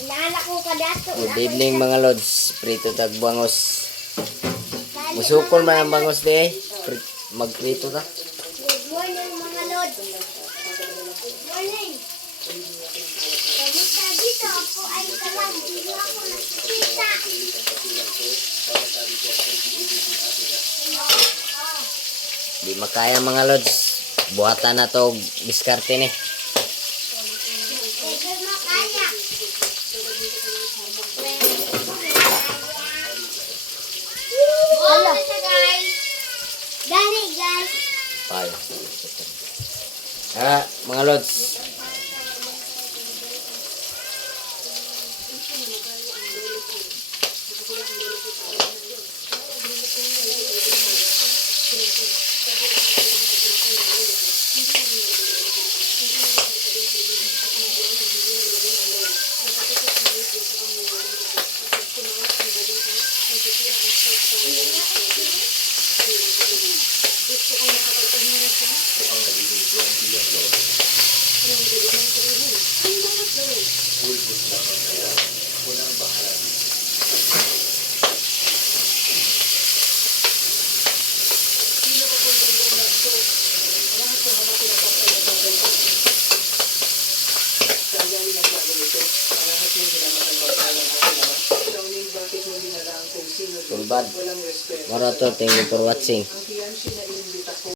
Inaanak ko ka dato. Good evening mga lods. Prito tag bangos. Musukol man ang bangos de. Magprito ta. Good morning mga lord. Good morning. Kamusta dito? Ako ay kalang. Dito ako nakikita. Di makaya mga lods. Buhatan na to. Diskarte ni. Medyo makaya. Wala siya guys. Dali guys. Payo. Mga lods. Sulbad. Moro to. Thank you for watching.